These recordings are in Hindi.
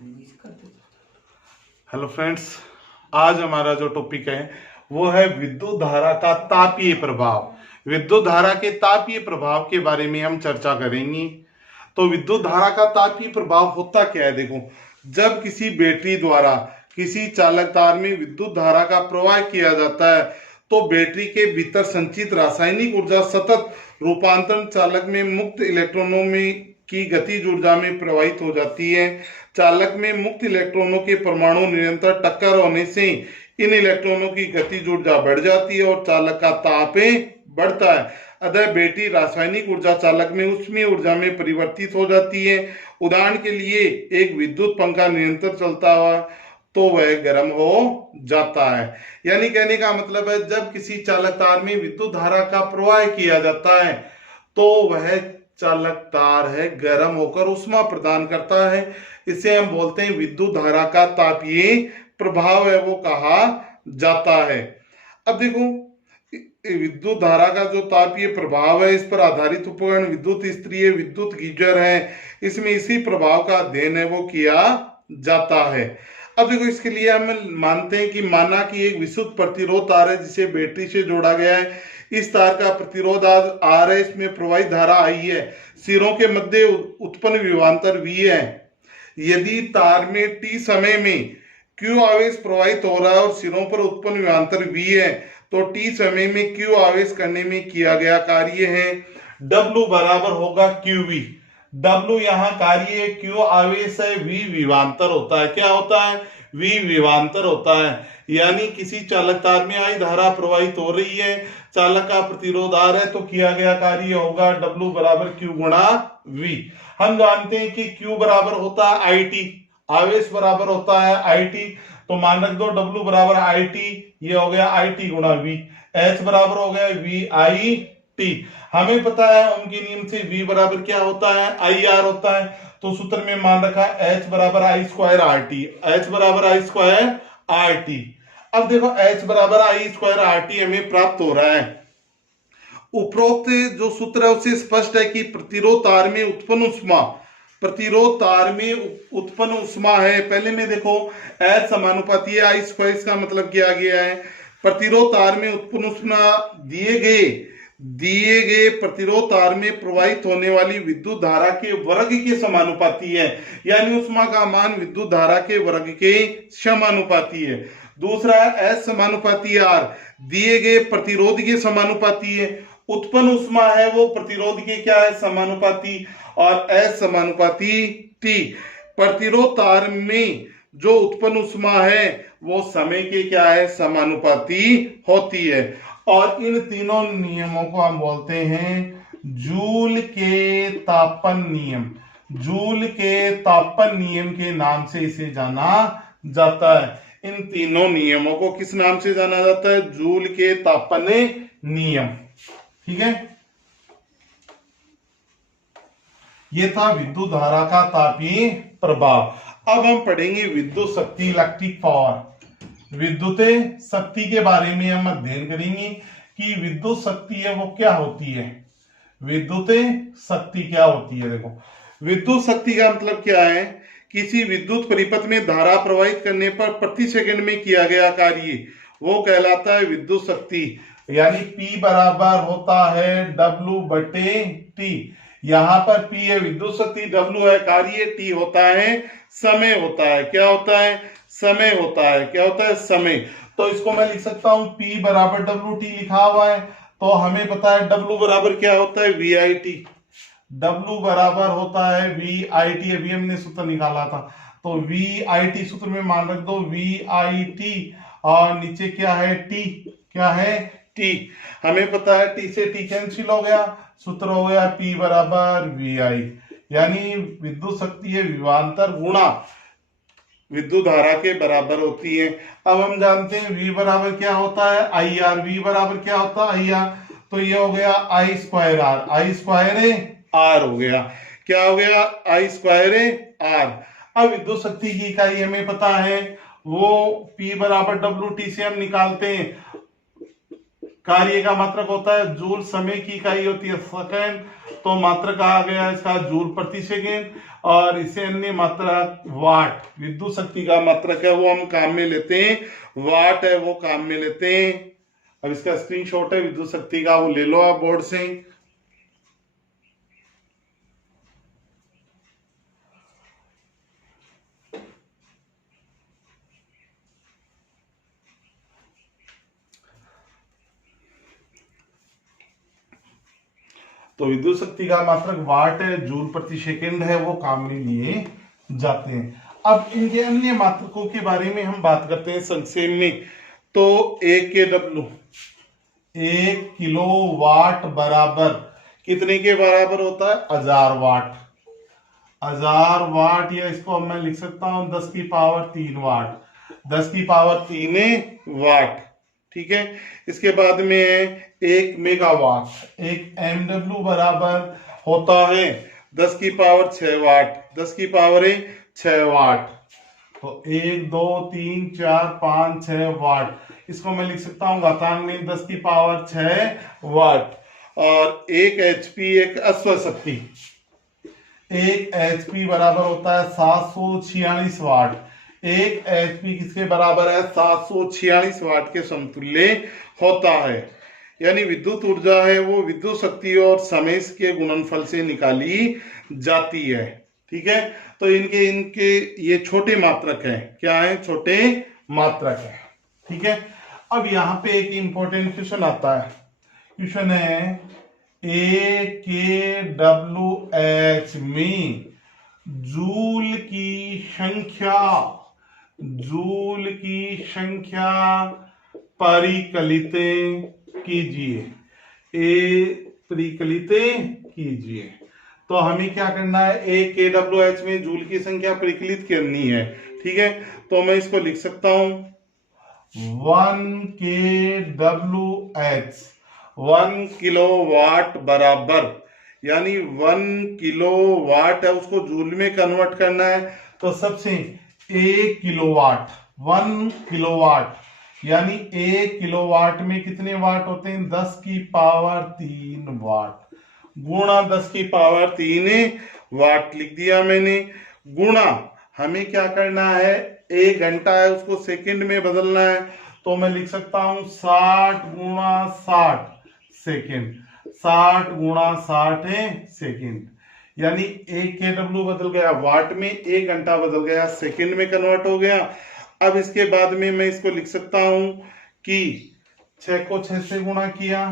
हेलो फ्रेंड्स, आज हमारा जो टॉपिक है वो है विद्युत धारा का तापीय प्रभाव। विद्युत धारा के तापीय प्रभाव के बारे में हम चर्चा करेंगे। तो विद्युत धारा का तापीय प्रभाव होता क्या है? देखो, जब किसी बैटरी द्वारा किसी चालक तार में विद्युत धारा का प्रवाह किया जाता है तो बैटरी के भीतर संचित रासायनिक ऊर्जा सतत रूपांतरण चालक में मुक्त इलेक्ट्रॉनों में की गतिज ऊर्जा में प्रवाहित हो जाती है। चालक में मुक्त इलेक्ट्रॉनों के परमाणु निरंतर टक्कर होने से इन इलेक्ट्रॉनों की गतिज ऊर्जा बढ़ जाती है और चालक का ताप बढ़ता है। अतः बैटरी रासायनिक ऊर्जा चालक में ऊष्मीय ऊर्जा में परिवर्तित हो जाती है। उदाहरण के लिए एक विद्युत पंखा निरंतर चलता हुआ तो वह गर्म हो जाता है। यानी कहने का मतलब है, जब किसी चालक तार में विद्युत धारा का प्रवाह किया जाता है तो वह चालक तार है गर्म होकर ऊष्मा प्रदान करता है। इसे हम बोलते हैं विद्युत धारा का तापीय प्रभाव है, वो कहा जाता है। अब देखो, विद्युत धारा का जो तापीय प्रभाव है, इस पर आधारित उपकरण विद्युत स्त्रीय विद्युत गीजर है। इसमें इसी प्रभाव का अध्ययन है वो किया जाता है। अब देखो, इसके लिए हम मानते हैं कि माना कि एक विशुद्ध प्रतिरोध तार है जिसे बैटरी से जोड़ा गया है। इस तार का प्रतिरोध आर है, इसमें प्रवाहित धारा आई है, सिरों के मध्य उत्पन्न विभवांतर वी है। यदि तार में टी समय में क्यू आवेश प्रवाहित हो रहा है और सिरों पर उत्पन्न विभवांतर वी है तो टी समय में क्यू आवेश करने में किया गया कार्य है W बराबर होगा QV। W यहाँ कार्य है, Q आवेश है, V विभवांतर होता है। क्या होता है? V विभवांतर होता है। यानी किसी चालक तार में आई धारा प्रवाहित हो रही है, चालक का प्रतिरोध R है, तो किया गया कार्य होगा W बराबर Q गुणा V। हम जानते हैं कि Q बराबर होता है IT, आवेश बराबर होता है IT, तो मान रख दो W बराबर IT, ये हो गया IT गुणा V। H बराबर हो गया VIT। हमें पता है उनके नियम से V बराबर क्या होता है? IR होता है। तो सूत्र में मान रखा H बराबर I स्क्वायर RT, H बराबर I स्क्वायर RT। अब देखो, H बराबर I स्क्वायर RT हमें प्राप्त हो रहा है। उपरोक्त जो सूत्र है उससे स्पष्ट है कि प्रतिरोध तार में उत्पन्न ऊष्मा, प्रतिरोध तार में उत्पन्न ऊष्मा है। पहले में देखो, H समानुपाती है I स्क्वायर, इसका मतलब किया गया है प्रतिरोध तार में उत्पन्न ऊष्मा दिए गए प्रतिरोध तार में प्रवाहित होने वाली विद्युत धारा के वर्ग के समानुपाती है। यानी ऊष्मा का मान विद्युत धारा के वर्ग के समानुपाती है। दूसरा है S समानुपाती R, दिए गए प्रतिरोध के समानुपाती है। उत्पन्न ऊष्मा है वो प्रतिरोध के क्या है? समानुपाती। और S समानुपाती T, प्रतिरोध तार में जो उत्पन्न ऊष्मा है वो समय के क्या है? समानुपाती होती है। और इन तीनों नियमों को हम बोलते हैं जूल के तापन नियम। जूल के तापन नियम के नाम से इसे जाना जाता है। इन तीनों नियमों को किस नाम से जाना जाता है? जूल के तापन नियम। ठीक है, ये था विद्युत धारा का तापीय प्रभाव। अब हम पढ़ेंगे विद्युत शक्ति, इलेक्ट्रिक पावर। विद्युत शक्ति के बारे में हम अध्ययन करेंगे कि विद्युत शक्ति है वो क्या होती है। विद्युत शक्ति क्या होती है? देखो, विद्युत शक्ति का मतलब क्या है? किसी विद्युत परिपथ में धारा प्रवाहित करने पर प्रति सेकंड में किया गया कार्य वो कहलाता है विद्युत शक्ति। यानी P बराबर होता है W बटे T। यहाँ पर P है विद्युत शक्ति, W है कार्य, T होता है समय होता है। क्या होता है? समय होता है। क्या होता है? समय। तो इसको मैं लिख सकता हूं P बराबर WT लिखा हुआ है। तो हमें पता है W बराबर क्या होता है? VIT। W बराबर होता है VIT, अभी हमने सूत्र निकाला था। तो VIT सूत्र में मान रख दो VIT, और नीचे क्या है? T। क्या है? T। हमें पता है T से T कैंसिल हो गया, सूत्र हो गया P बराबर VI। यानी विद्युत शक्ति है विभवांतर गुणा विद्युत धारा के बराबर होती है। अब हम जानते हैं V बराबर क्या होता है? IR। V बराबर क्या होता है? IR। तो ये हो गया I square R, I square R हो गया। क्या हो गया? I square R। अब विद्युत शक्ति की इकाई हमें पता है, वो P बराबर WT से हम निकालते हैं कार्य का मात्रक होता है जूल, समय की इकाई होती है सेकंड, तो मात्रक आ गया इसका जूल प्रति सेकंड, और इसे अन्य मात्रक वाट, विद्युत शक्ति का मात्रक है वो हम काम में लेते हैं, वाट है वो काम में लेते हैं। अब इसका स्क्रीनशॉट है विद्युत शक्ति का, वो ले लो आप बोर्ड से। तो विद्युत शक्ति का मात्रक वाट है, जूल प्रति सेकंड है, वो काम में लिए जाते हैं। अब इनके अन्य मात्रकों के बारे में हम बात करते हैं संक्षेप में। तो एक के डब्ल्यू, 1 किलो वाट बराबर कितने के बराबर होता है? 1000 वाट। 1000 वाट, या इसको अब मैं लिख सकता हूं 10 की पावर 3 वाट, 10 की पावर 3 वाट। ठीक है, इसके बाद में है 1 मेगावाट, एक एमडब्ल्यू बराबर होता है 10 की पावर 6 वाट, 10 की पावर 6 वाट। तो 1 2 3 4 5 6 वाट, इसको मैं लिख सकता हूं घातांक में 10 की पावर 6 वाट। और 1 एचपी, एक अश्व शक्ति, 1 एचपी बराबर होता है 746 वाट। 1 एचपी किसके बराबर है? 746 वाट के समतुल्य होता है। यानी विद्युत ऊर्जा है वो विद्युत शक्ति और समय के गुणनफल से निकाली जाती है। ठीक है, तो इनके इनके ये छोटे मात्रक हैं। क्या है? छोटे मात्रक है। ठीक है, अब यहाँ पे एक इंपॉर्टेंट क्वेश्चन आता है। क्वेश्चन है ए के डब्ल्यू एच में जूल की संख्या परिकलित कीजिए। परिकलित कीजिए, तो हमें क्या करना है? ए के डब्ल्यू एच में जूल की संख्या परिकलित करनी है। ठीक है, तो मैं इसको लिख सकता हूं 1 के डब्ल्यू एच, 1 किलो वाट बराबर, यानी 1 किलो वाट है उसको जूल में कन्वर्ट करना है। तो सबसे 1 किलोवाट, 1 किलोवाट, यानी 1 किलोवाट में कितने वाट होते हैं? 10 की पावर 3 वाट, गुणा 10 की पावर 3 वाट लिख दिया मैंने। गुणा हमें क्या करना है? 1 घंटा है उसको सेकंड में बदलना है, तो मैं लिख सकता हूं 60 गुणा 60 सेकेंड, 60 गुणा 60 सेकेंड, यानी 1 के डब्ल्यू बदल गया वाट में, 1 घंटा बदल गया सेकेंड में कन्वर्ट हो गया। अब इसके बाद में मैं इसको लिख सकता हूं कि 6 को 6 से गुणा किया,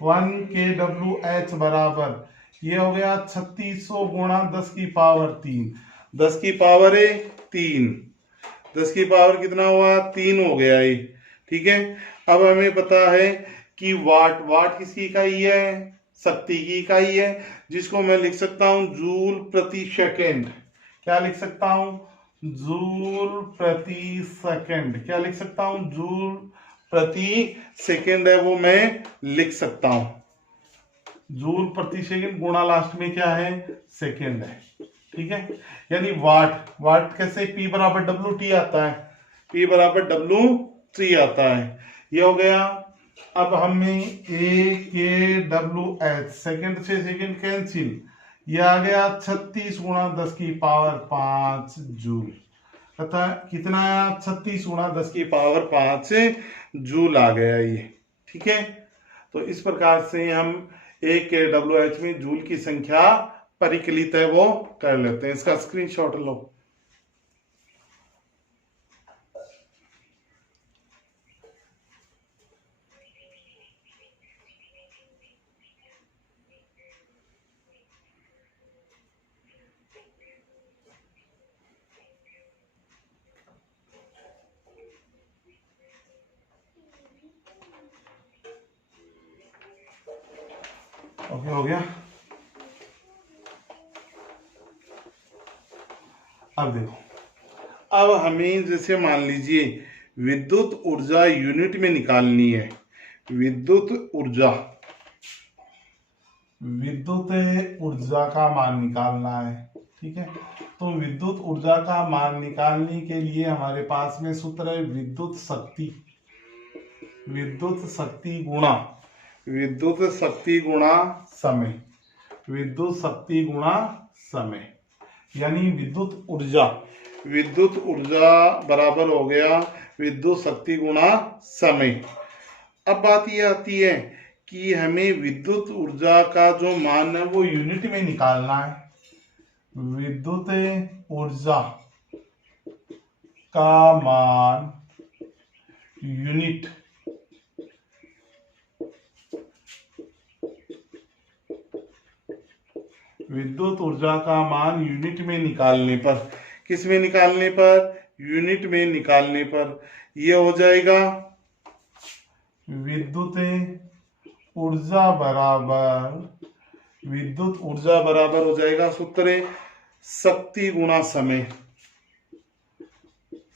1 के डब्ल्यू एच बराबर ये हो गया 3600 गुणा 10 की पावर 3, 10 की पावर 3, 10 की पावर कितना हुआ? 3 हो गया ये। ठीक है, अब हमें पता है कि वाट, वाट किसकी इकाई है? शक्ति की इकाई है, जिसको मैं लिख सकता हूं जूल प्रति सेकेंड। क्या लिख सकता हूं? जूल प्रति सेकेंड। क्या लिख सकता हूं? जूल प्रति सेकेंड है वो मैं लिख सकता हूं। जूल प्रति सेकेंड गुणा लास्ट में क्या है? सेकेंड है। ठीक है, यानी वाट, वाट कैसे? P बराबर डब्ल्यू टी आता है, P बराबर डब्ल्यू टी आता है। ये हो गया। अब हमें ए के डब्ल्यू एच, सेकेंड से सेकेंड कैंसिल, ये आ गया 36 गुणा 10 की पावर 5 जूल। तथा कितना आया? 36 गुणा 10 की पावर 5 जूल आ गया ये। ठीक है, तो इस प्रकार से हम ए के डब्ल्यू एच में जूल की संख्या परिकलित है वो कर लेते हैं। इसका स्क्रीनशॉट लो। ओके, हो गया। अब देखो, अब हमें जैसे मान लीजिए विद्युत ऊर्जा यूनिट में निकालनी है। विद्युत ऊर्जा का मान निकालना है। ठीक है, तो विद्युत ऊर्जा का मान निकालने के लिए हमारे पास में सूत्र है विद्युत शक्ति। विद्युत शक्ति गुणा समय, विद्युत शक्ति गुणा समय, यानी विद्युत ऊर्जा बराबर हो गया विद्युत शक्ति गुणा समय। अब बात यह आती है कि हमें विद्युत ऊर्जा का जो मान है वो यूनिट में निकालना है। विद्युत ऊर्जा का मान यूनिट विद्युत ऊर्जा का मान यूनिट में निकालने पर, किस में निकालने पर? यूनिट में निकालने पर यह हो जाएगा विद्युत ऊर्जा बराबर हो जाएगा सूत्र शक्ति गुणा समय।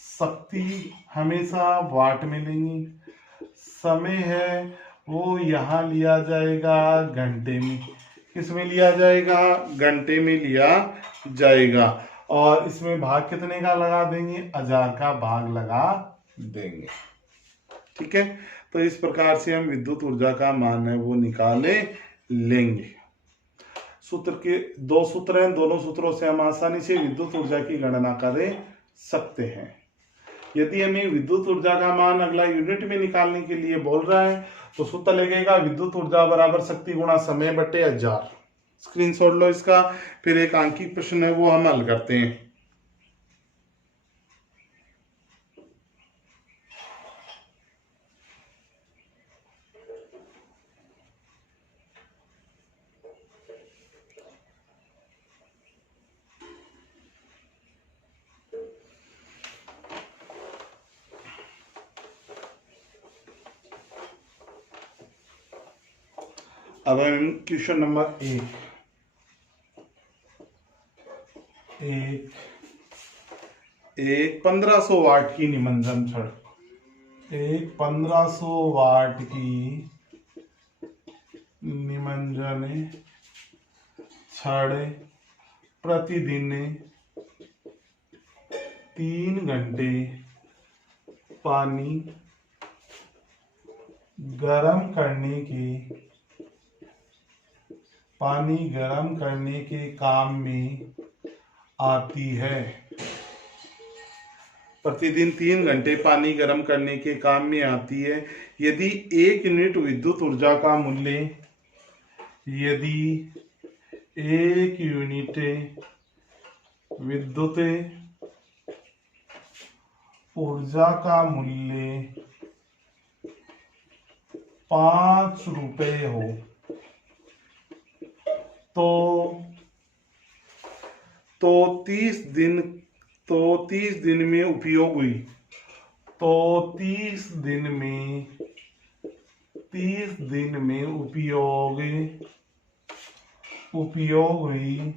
शक्ति हमेशा वाट में लेंगे, समय है वो यहां लिया जाएगा घंटे में। किस में लिया जाएगा? घंटे में लिया जाएगा। और इसमें भाग कितने का लगा देंगे? 1000 का भाग लगा देंगे। ठीक है, तो इस प्रकार से हम विद्युत ऊर्जा का मान है वो निकाले लेंगे। सूत्र के 2 सूत्र हैं, दोनों सूत्रों से हम आसानी से विद्युत ऊर्जा की गणना कर सकते हैं। यदि हमें विद्युत ऊर्जा का मान अगला यूनिट में निकालने के लिए बोल रहा है तो सूत्र लगेगा विद्युत ऊर्जा बराबर शक्ति गुणा समय बटे 1000। स्क्रीनशॉट लो इसका, फिर एक अंकीय प्रश्न है वो हम हल करते हैं। अब हम क्वेश्चन नंबर 1 1500 वाट की निमंजन छड़, एक 1500 वाट की निमंजन छड़ प्रतिदिन 3 घंटे पानी गर्म करने के काम में आती है। प्रतिदिन 3 घंटे पानी गर्म करने के काम में आती है। यदि 1 यूनिट विद्युत ऊर्जा का मूल्य, यदि 1 यूनिट विद्युत ऊर्जा का मूल्य 5 रुपए हो तो 30 दिन में उपयोग हुई, तो 30 दिन में उपयोग हुई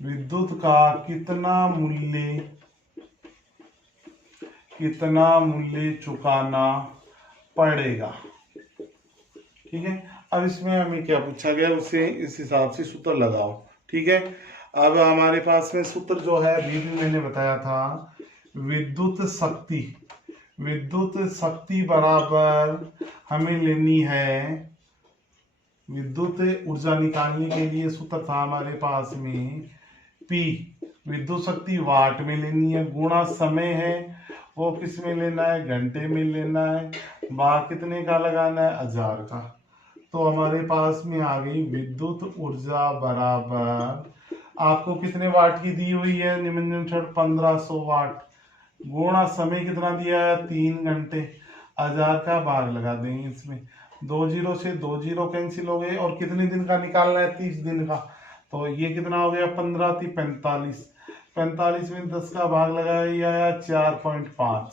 विद्युत का कितना मूल्य चुकाना पड़ेगा। ठीक है, अब इसमें हमें क्या पूछा गया उसे इस हिसाब से सूत्र लगाओ। ठीक है, अब हमारे पास में सूत्र जो है अभी भी मैंने बताया था, विद्युत शक्ति बराबर हमें लेनी है, विद्युत ऊर्जा निकालने के लिए सूत्र था हमारे पास में P, विद्युत शक्ति वाट में लेनी है, गुणा समय है वो किस में लेना है? घंटे में लेना है। भाग कितने का लगाना है? 1000 का। तो हमारे पास में आ गई विद्युत ऊर्जा बराबर, आपको कितने वाट की दी हुई है निमंजन छड़? 1500 वाट, गुणा समय कितना दिया है? 3 घंटे। 1000 का भाग लगा देंगे इसमें, 2 0 से 2 0 कैंसिल हो गए। और कितने दिन का निकालना है? 30 दिन का। तो ये कितना हो गया? 15 थी 45, 45 में 10 का भाग लगाया 4.5,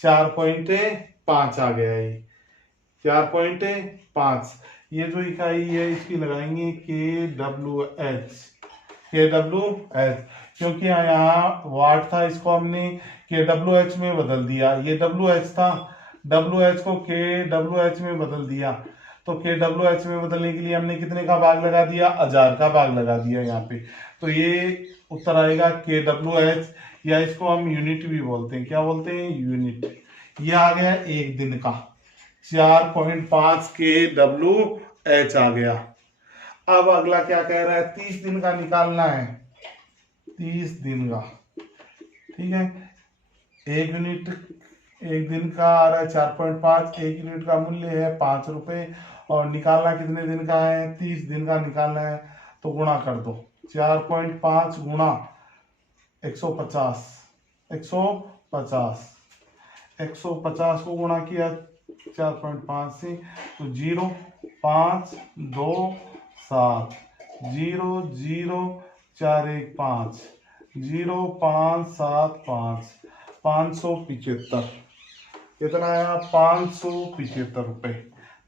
4.5 आ गया ये 4.5। ये जो इकाई है इसकी लगाएंगे kWh, क्योंकि यहाँ वाट था इसको हमने kWh में बदल दिया। ये WH था, WH को kWh में बदल दिया। तो KWH में बदलने के लिए हमने कितने का भाग लगा दिया, 1000 का भाग लगा दिया यहाँ पे। तो ये उत्तर आएगा KWH, या इसको हम यूनिट भी बोलते हैं। क्या बोलते हैं, यूनिट। ये आ गया एक दिन का, 4.5 KWH आ गया। अब अगला क्या कह रहा है, 30 दिन का निकालना है, 30 दिन का। ठीक है, एक यूनिट एक दिन का आ रहा है 4.5, एक यूनिट का मूल्य है 5 रुपए, और निकालना कितने दिन का है, 30 दिन का निकालना है। तो गुणा कर दो, 4.5 गुणा 150, 150, 150 को गुणा किया 4.5 से, तो 0 5 2 7 0 0 4 1 5 0 5 7 5 575। कितना आया, 575 रुपए।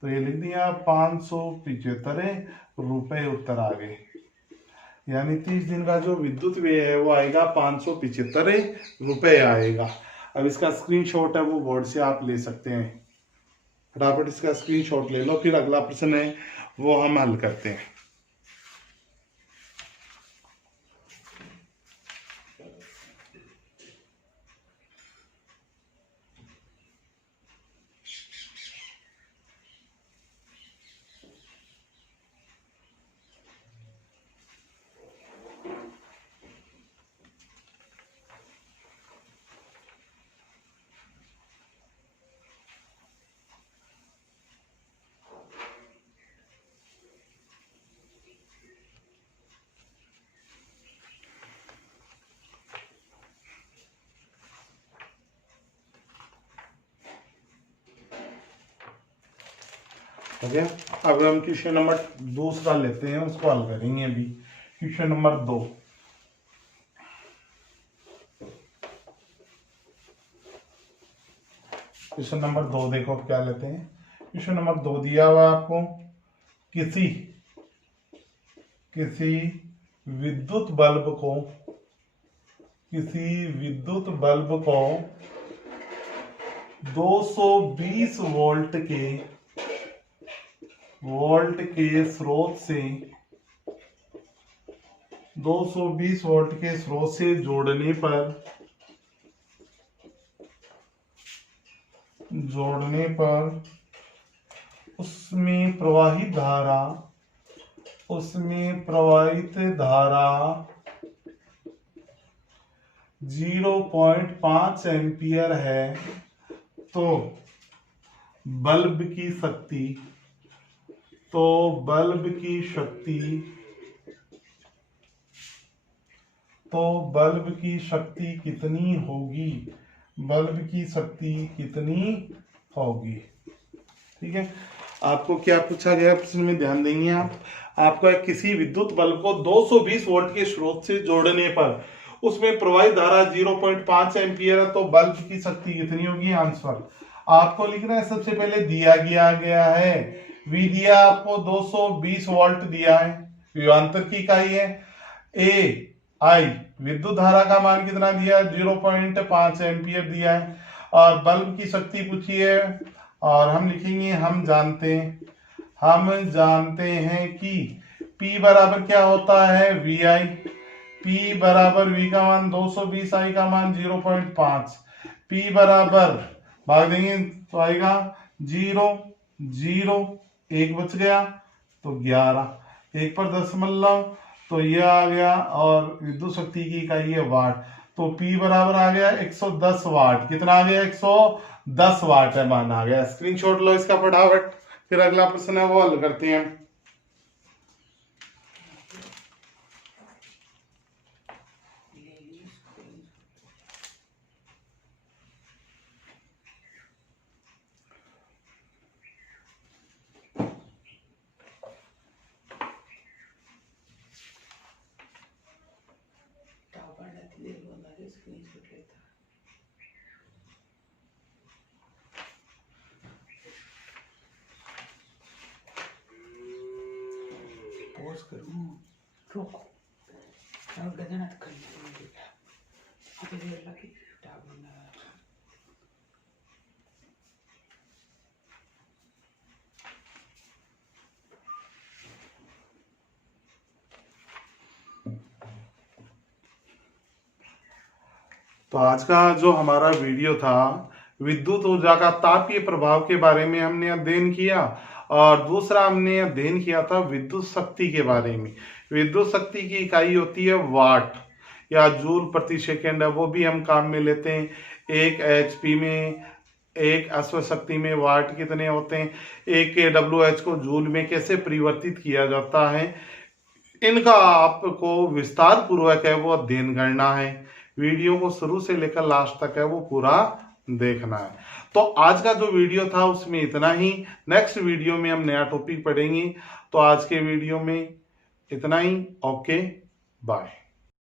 तो ये लिख दिया 575 रुपए उत्तर आ गए। यानी 30 दिन का जो विद्युत व्यय है वो आएगा 575 रुपए आएगा। अब इसका स्क्रीनशॉट है वो बोर्ड से आप ले सकते हैं, फटाफट इसका स्क्रीनशॉट ले लो, फिर अगला प्रश्न है वो हम हल करते हैं। ठीक है, अब हम क्वेश्चन नंबर दूसरा लेते हैं, उसको हल करेंगे अभी। क्वेश्चन नंबर 2, क्वेश्चन नंबर 2 देखो क्या लेते हैं। क्वेश्चन नंबर 2 दिया हुआ आपको, किसी विद्युत बल्ब को 220 वोल्ट के स्रोत से 220 वोल्ट के स्रोत से जोड़ने पर उसमें प्रवाहित धारा 0.5 एम्पियर है, तो बल्ब की शक्ति कितनी होगी। ठीक है, आपको क्या पूछा गया प्रश्न में ध्यान देंगे आप। आपका किसी विद्युत बल्ब को 220 वोल्ट के स्रोत से जोड़ने पर उसमें प्रवाहित धारा 0.5 एम्पियर है, तो बल्ब की शक्ति कितनी होगी। आंसर आपको लिखना है, सबसे पहले दिया गया है, वी दिया आपको 220 वोल्ट दिया है, विभवांतर की इकाई है। ए आई विद्युत धारा का मान कितना दिया, 0.5 एम्पियर दिया है, और बल्ब की शक्ति पूछी है, और हम लिखेंगे हम जानते हैं कि P बराबर क्या होता है, वी आई। P बराबर V का मान 220, I का मान 0.5, P बराबर भाग देंगे तो आएगा 0 0, 1 बच गया तो 11, 1 पर दशमलव, तो ये आ गया, और विद्युत शक्ति की इकाई है वाट, तो P बराबर आ गया 110 वाट। कितना आ गया, 110 वाट है मान आ गया। स्क्रीनशॉट लो इसका फटाफट, फिर अगला प्रश्न है वो हल करते हैं। पोज करूं, रोको, और गदनत करने अभी देर लगी टाबना। तो आज का जो हमारा वीडियो था विद्युत ऊर्जा का तापीय प्रभाव के बारे में हमने अध्ययन किया, और दूसरा हमने अध्ययन किया था विद्युत शक्ति के बारे में। विद्युत शक्ति की इकाई होती है वाट या जूल प्रति सेकेंड है, वो भी हम काम में लेते हैं। 1 HP में, 1 अश्व शक्ति में वाट कितने होते हैं, 1 kWh को जूल में कैसे परिवर्तित किया जाता है, इनका आपको विस्तार पूर्वक है वो अध्ययन करना है। वीडियो को शुरू से लेकर लास्ट तक है वो पूरा देखना है। तो आज का जो वीडियो था उसमें इतना ही। नेक्स्ट वीडियो में हम नया टॉपिक पढ़ेंगे। तो आज के वीडियो में इतना ही। Okay, bye.